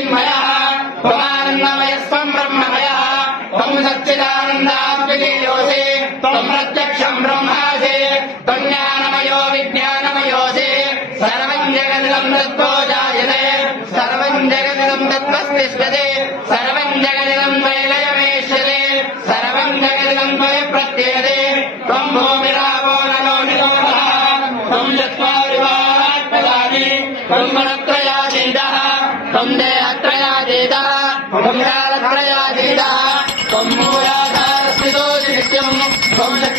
चिन्मयः त्वमानन्दमयस्त्वम् ब्रह्ममयः त्वम् सच्चिदानन्दाद्वितीयोऽसि त्वम् प्रत्यक्षम् ब्रह्मासि त्वम् ज्ञानमयो विज्ञानमयोऽसि सर्वम् जगदिदम् तत्त्वो जायते सर्वम् जगदिदम् तत्त्वस्तिष्ठते सर्वम् जगदिदम् त्वयलयमेष्यते सर्वम् जगदिदम् त्वयि प्रत्ययते त्वम् भूमिरापो नलो निरोधः त्वम् चत्वारिवात्मदानि त्वम् गुणत्रयातीतः त्वम् देहत्रयातीतः त्वम् कालत्रयातीतः त्वम् मूलाधारस्थितोऽसि नित्यम्